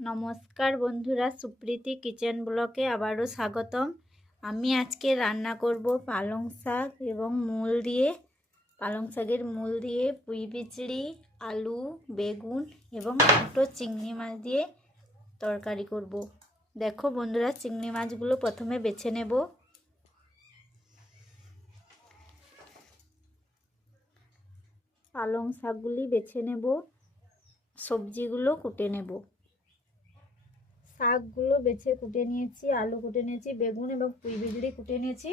নমস্কার বন্ধুরা, সুপ্রীতি কিচেন ব্লকে আবারও স্বাগতম। আমি আজকে রান্না করব পালং শাক এবং পালং শাকের মূল দিয়ে পুঁই বিচড়ি, আলু, বেগুন এবং দুটো চিংড়ি মাছ দিয়ে তরকারি করব। দেখো বন্ধুরা, চিংড়ি মাছগুলো প্রথমে বেছে নেব। পালং শাকগুলি বেছে নেব, সবজিগুলো কুটে নেব। শাকগুলো বেছে কুটে নিয়েছি, আলু কুটে নিয়েছি, বেগুন এবং পুঁই বিচড়ি কুটে নিয়েছি।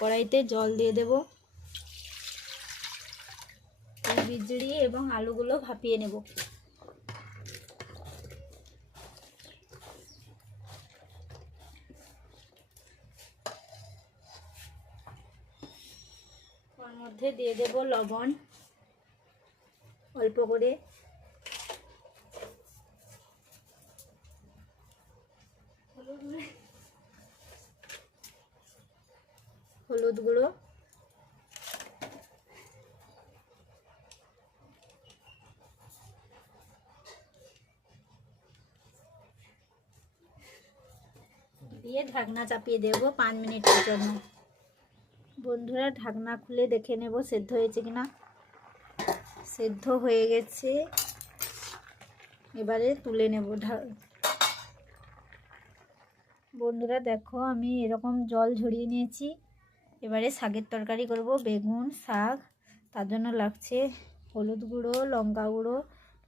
কড়াইতে জল দিয়ে দেব। পুঁই বিচড়ি এবং আলুগুলো ভাপিয়ে নেব। ওর মধ্যে দিয়ে দেব লবণ অল্প করে, হলুদ গুঁড়ো, দিয়ে ঢাকনা চাপিয়ে দেব 5 মিনিটের জন্য। বন্ধুরা, ঢাকনা খুলে দেখে নেব সেদ্ধ হয়েছে কিনা। সেদ্ধ হয়ে গেছে, এবারে তুলে নেব। বন্ধুরা দেখো, আমি এরকম জল ঝরিয়ে নিয়েছি। এবারে শাকের তরকারি করব, বেগুন শাক। তার জন্য লাগছে হলুদ গুঁড়ো, লঙ্কা গুঁড়ো,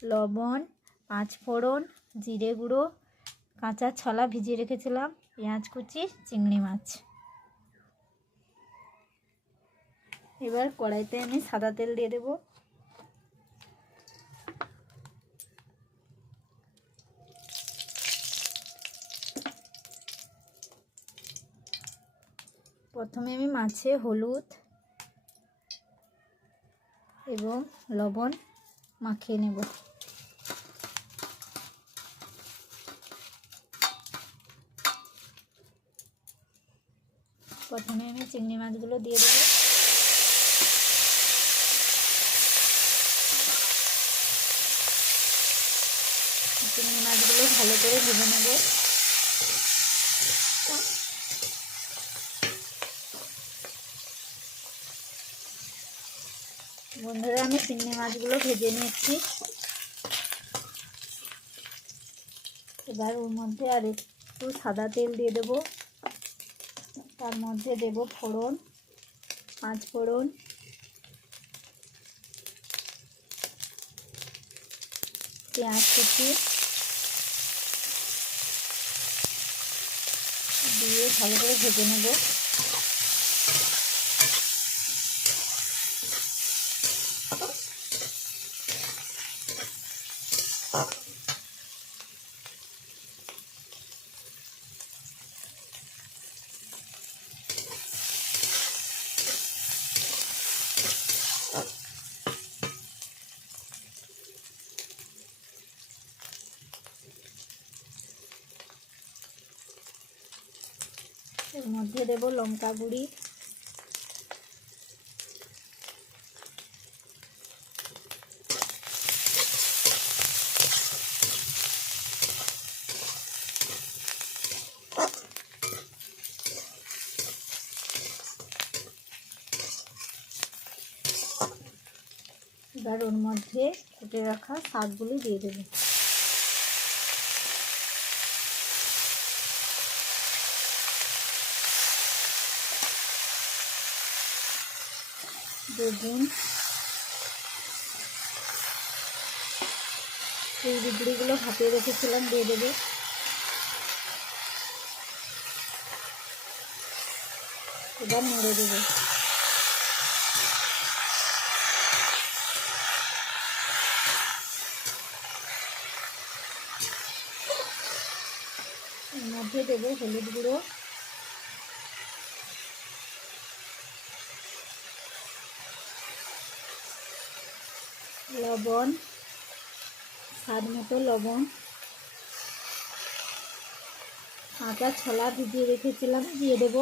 লবণ, 5 ফোড়ন, জিরে গুঁড়ো, কাঁচা ছোলা ভিজিয়ে রেখেছিলাম, পেঁয়াজ কুচি, চিংড়ি মাছ। এবার কড়াইতে আমি সাদা তেল দিয়ে দেব। প্রথমে আমি মাছে হলুদ এবং লবণ মাখিয়ে নেব। প্রথমে আমি চিংড়ি মাছগুলো দিয়ে দেব। চিংড়ি মাছগুলো ভালো করে ভেজে নেব। বন্ধুরা, আমি চিংড়ি মাছগুলো ভেজে নিয়েছি। এবার ওর মধ্যে আর একটু সাদা তেল দিয়ে দেব। তার মধ্যে দেব ফোড়ন, 5 ফোড়ন, পেঁয়াজ কুচি দিয়ে ভালো করে ভেজে নেব। এর মধ্যে দেব লঙ্কা গুঁড়ি, এবার ওর মধ্যে কুটে রাখা শাকগুলি দিয়ে দেব। বেগুন, এই বিচড়িগুলো ভাপিয়ে রেখেছিলাম দিয়ে দেবে। এবার নেড়ে দেবে। এর মধ্যে দেব হলুদ গুঁড়ো, লবণ, স্বাদ মতো লবণ, কাঁচা ছোলা ভিজিয়ে রেখেছিলাম দিয়ে দেব।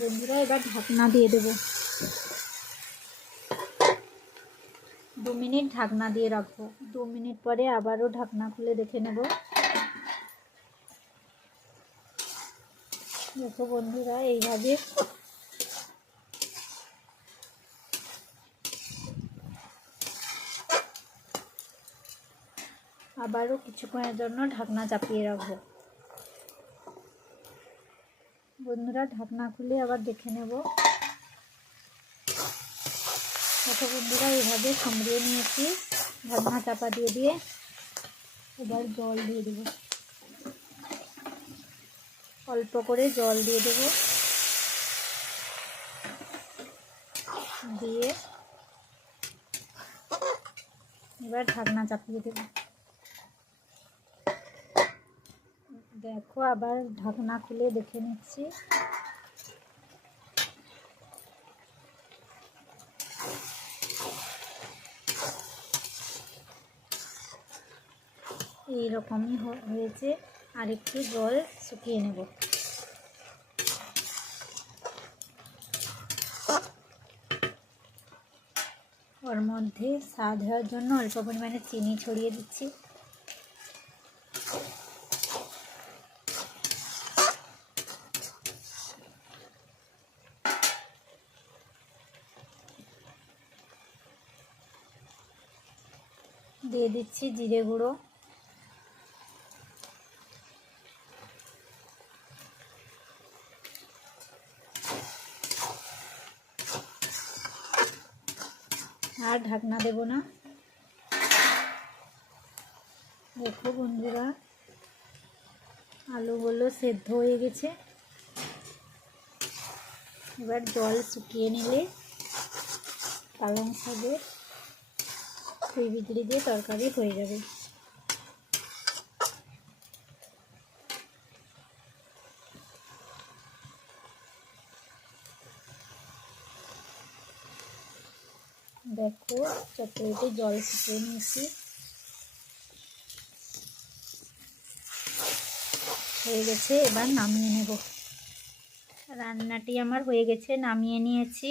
বন্ধুরা এবার ঢাকনা দিয়ে দেব। 2 মিনিট ঢাকনা দিয়ে রাখবো। 2 মিনিট পরে আবারও ঢাকনা খুলে দেখে নেব। দেখো বন্ধুরা এইভাবে আবারও কিছুক্ষণের জন্য ঢাকনা চাপিয়ে রাখবো। বন্ধুরা ঢাকনা খুলে আবার দেখে নেব। দেখো বন্ধুরা এইভাবে সামলিয়ে নিয়েছি। ঢাকনা চাপা দিয়ে দিয়ে এবার জল দিয়ে দেব। অল্প করে জল দিয়ে দেব, দিয়ে এবার ঢাকনা চাপিয়ে দেব। দেখো আবার ঢাকনা খুলে দেখে নিচ্ছি। এই রকমই হয়েছে। আর একটু জল শুকিয়ে নেব। ওর মধ্যে স্বাদ হওয়ার জন্য অল্প পরিমাণে চিনি ছড়িয়ে দিচ্ছি। দিয়ে দিচ্ছি জিরে গুঁড়ো, আর ঢাকনা দেব না। দেখো বন্ধুরা আলুগুলো সেদ্ধ হয়ে গেছে। এবার জল শুকিয়ে নিলে পালং শাকের পুঁই বিচড়ি দিয়ে তরকারি হয়ে যাবে। দেখো চটপটে জল শুকিয়ে নিয়েছি। হয়ে গেছে, এবার নামিয়ে নেব। রান্নাটি আমার হয়ে গেছে, নামিয়ে নিয়েছি।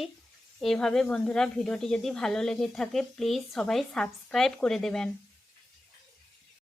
এইভাবে বন্ধুরা ভিডিওটি যদি ভালো লেগে থাকে প্লিজ সবাই সাবস্ক্রাইব করে দেবেন।